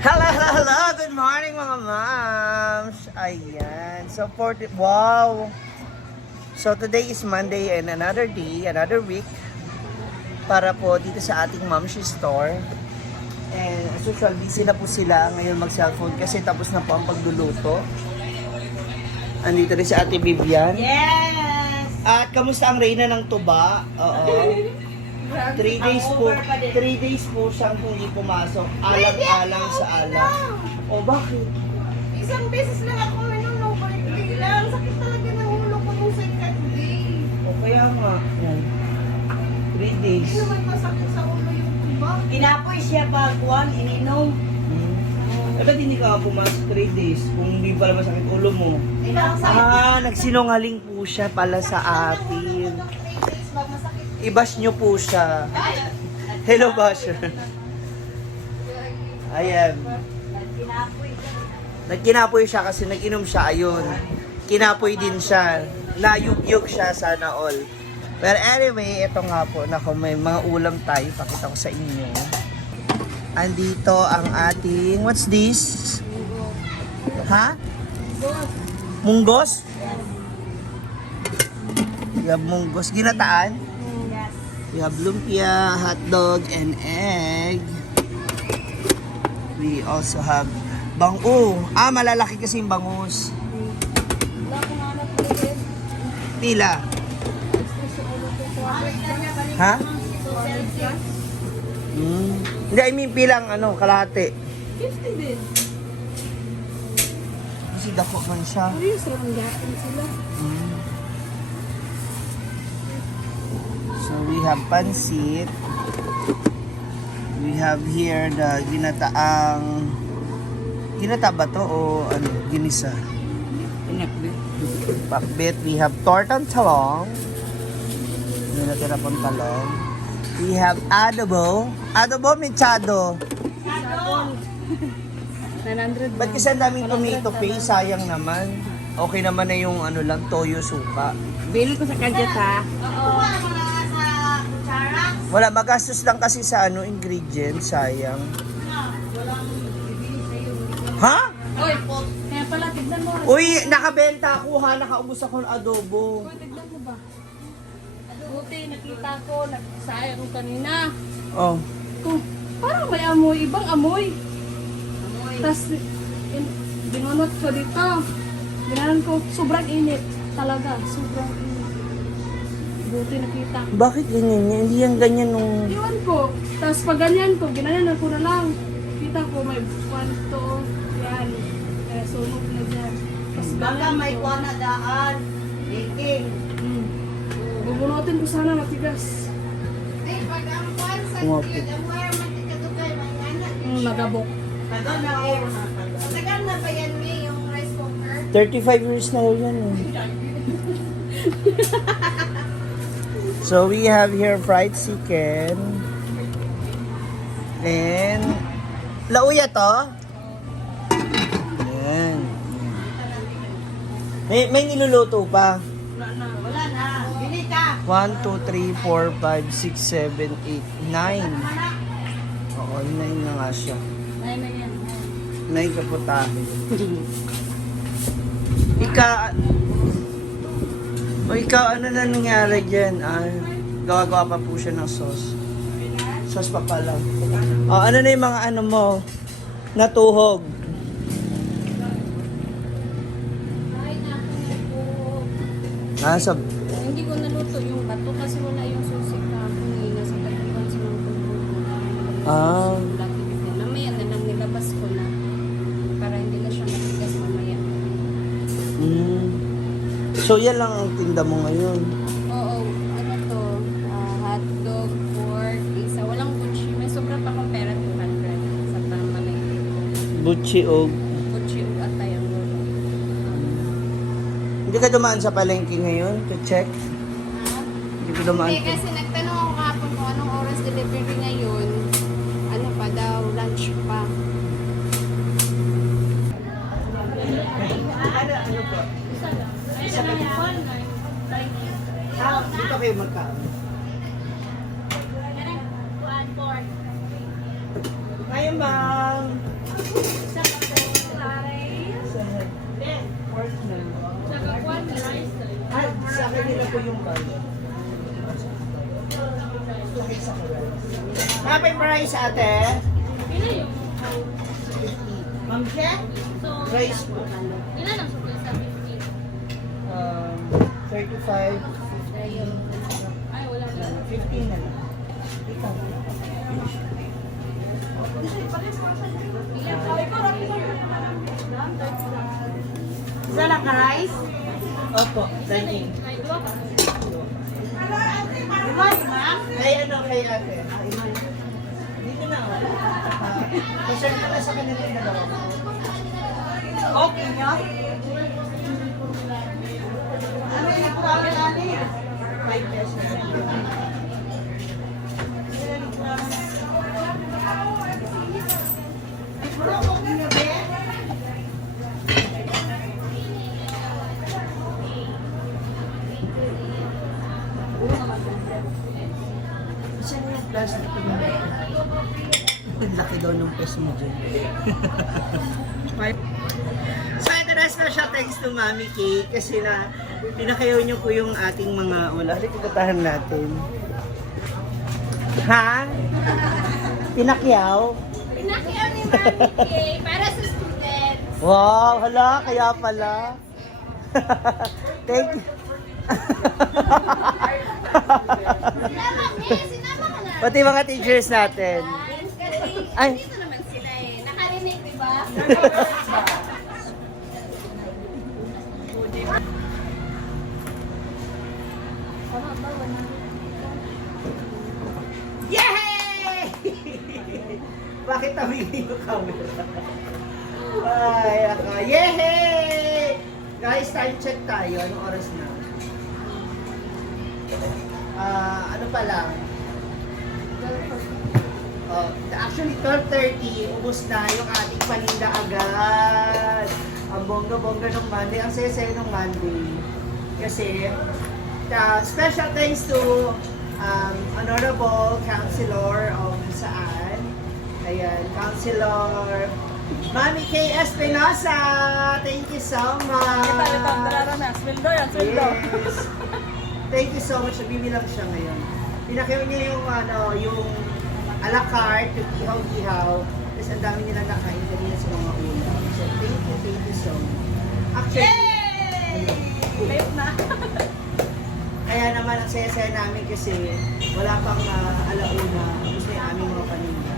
Hello, hello, hello! Good morning mga moms! Ayan. So, wow! So, today is Monday and another day, another week para po dito sa ating Momshi store. And as usual, busy na po sila ngayon mag-cellphone kasi tapos na po ang pagluluto. Andito rin si Ate Vivian. Yes! At kamusta ang reyna ng tuba? Oo. 3 days po siyang hindi pumasok. Alang-alang sa alang. O bakit? Isang beses lang ako no birthday lang. Sakit talaga ng ulo ko nung second day. O kaya nga. Yan. 3 days. Hindi naman masakit sa ulo yung tuba. Inapoy siya bagwan, ininom. Eh, ba't hindi ka pumasok 3 days kung hindi pala masakit ulo mo? Ibang sakit. Nagsinungaling po siya pala sa atin. I-bash nyo po siya. Hello, basher. Ayan. Nagkinapoy siya kasi nag-inom siya, ayun. Kinapoy din siya. Nayugyug siya, sana all. Pero anyway, ito nga po. Naku, may mga ulam tayo. Pakita ko sa inyo. Andito ang ating, what's this? Ha? Munggos? We have munggos. Ginataan? We have lumpia, hotdog, and egg. We also have bango. Malalaki kasi yung bangus. Pila? Ha? Hindi, I mean pilang kalahati. 50 din. Kasi dako man siya. Ayos lang gatin sila. So we have pansit. We have here the ginata ba to o ginisa? Pakbet. We have tortang talong. May natira pang talong. We have adobo. Adobo mechado. 900 Ba't kasi ang daming tomato paste? Sayang naman. Okay naman na yung lang, toyo suka. Bili ko sa kanyat ha. Wala, magastos lang kasi sa ingredients. Sayang. Ha? Oy, kaya pala tignan mo. Uy, nakabenta ako ha. Nakaubos ako ng adobo. Tignan mo ba? Buti, nakita ko, nagsayang ko kanina. Oh. Parang may amoy, ibang amoy. Tapos, binunot ko dito. Ginanon ko, sobrang init. Talaga, sobrang init. Buti nakita ko. Bakit ganyan niya? Hindi yan ganyan nung... Iwan ko. Tapos pag ganyan ko, ginanon ko na lang. Kita ko, may kwanto. Yan. Kaya sunog na dyan. Tapos Baka may kuwana daan. Baking. Bubunutin ko sana matigas. Ay, pag ang kwan sa Kumapo. kiyod, ang wire matikadugay, may anak. Nagabok. Tagal na ako. Matagal na ba yan, May, yung rice cooker? 35 years na yan. So we have here fried chicken. And lauya to. Ayan. May niluluto pa. Wala na. Bili ka. 1, 2, 3, 4, 5, 6, 7, 8, 9. Oo, 9 na nga siya. Ay na yan. 9 kaputahe. Ikaw, ano na nangyari dyan? Gawa-gawa pa po siya ng sauce. Sauce pa pala. Ano na yung mga mo? Natuhog. Sa... Hindi ko naluto yung bato kasi wala yung susi ka. Nasa tagpuan sa mga Ah. Mamaya na lang nilabas ko na para hindi na siya matigas mamaya. So, yan lang ang tinda mo ngayon. Oo, ano to? Hotdog, pork, isa. Walang butchi. May sobra pa akong pera 200 sa tama na ito. Butchi o... Butchi o atay ang lolo. Hindi ka dumaan sa palengke ngayon to check? Hindi ka dumaan. Hindi, kasi nagtanong ako kahapon kung anong oras delivery ngayon. Ano pa daw, lunch pa. Ano po? Dito kayo magkaan. Ngayon, ma'am. Pork na. Saka kwan, rice. Ah, sa akin nila po yung bag. Happy price, ate. Pila yung Ma'am Che? Rice po. Ilan ang sukli sa 50? 35, 15, Ay, wala na. 15 na lang. Ikaw. Isa lang ka rice? Opo, dining. May dua ka. Diba, ma'am? Kay ano, kay ate? Dito na ako. Kasi ko na sa kanila yung dalawa. Okay nyo? Ano yung kawin natin? 5 pesos. Kasi ano yung plastic ko na? Ang laki daw ng peso mo dyan. So ito na special thanks to Mami Kay kasi na pinakayaw niyo po yung ating mga ulam. Halika katahan natin. Ha? Pinakyaw? Pinakyaw ni Mami Kay para sa students. Wow, hala, kaya pala. Thank you. Sinama ka na. Pati mga teachers natin. Kasi Ay. dito naman sila eh. Nakarinig, di ba? Yay! Bakit tumingin yung camera? Ay, ako. Yay! Guys, time check tayo. Anong oras na? Ano pa lang? Actually, 12:30, ubos na yung ating paninda agad. Ang bongga-bongga ng Monday. Ang saya-saya ng Monday. Kasi, special thanks to Honorable Councilor of saan? Ayan, Councilor Mami Kay Espinosa. Thank you so much. Yes. Thank you so much. Bibilang siya ngayon. Pinakaw niya yung yung a la carte, yung ihaw-ihaw. Tapos ang dami nilang nakain kanina sa mga ulam. So thank you so much. Actually, Late na. kaya naman ang saya-saya namin kasi wala pang alauna. Gusto yung aming mga paninda.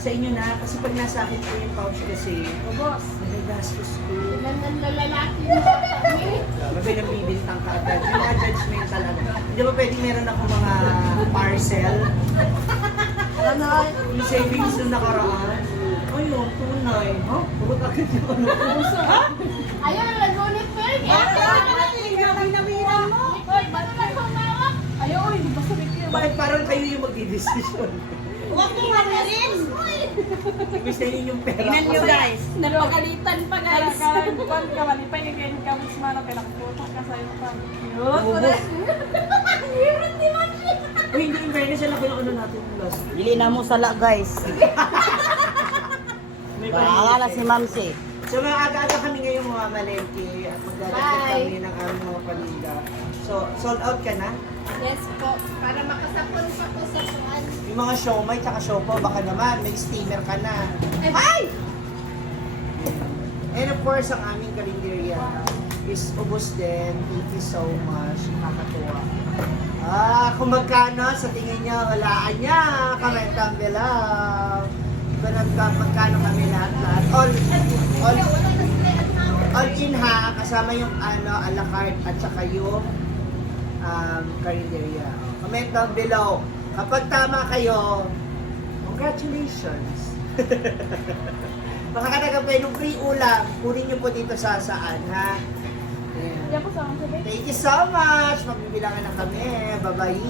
Sa inyo na, kasi pag nasa akin po yung pouch kasi, Boss. nagagastos ko. Lalaki mo kami. Mabay nang bibintang ka agad. Yung mga judgment talaga. Hindi ba pwede meron ako mga parcel? Ano? Yung savings nung nakaraan. Ay, yung tunay. Ha? Huwag agad yung ano ko. Ha? Ayun, lagunit pa rin. Hoy, ba't ka humawak? Ayaw, hindi ba sabi ko Bakit parang kayo yung magdidesisyon? Huwag mong hawarin. Gusto niyo yung pera Tingnan nyo ko. guys. Napagalitan pa guys. Kwan ka, malipay ka kayo ka mas mana kaya nakaputa ka sa'yo pa. Ubus. Hirot ni Mami. Uy, hindi in fairness, alam ko yung ano natin yung last. Bili na mo sala guys. May Bahala si Ma'am Si. So mga aga-aga kami ngayong mga malengke at magdadagdag Bye. kami ng aming mga paninda. So, sold out ka na? Yes po. Para makasapon pa ko sa kuan. Yung mga siomay tsaka siopaw, baka naman, may steamer ka na. Ay! And of course, ang aming karinderya is ubos din. Thank you so much. Nakakatuwa. Kung magkano, sa tingin niyo, walaan niya. Comment down below. Kung magkano kami lahat-lahat. All in ha, kasama yung a la carte at saka yung karinderya. Comment down below. Kapag tama kayo, congratulations. Makakatagal kayo ng free ulam. Kunin niyo po dito sa saan, ha? Ayan. Diyan po sa akin sabi. Thank you so much. Magbibilangan na kami. Bye-bye.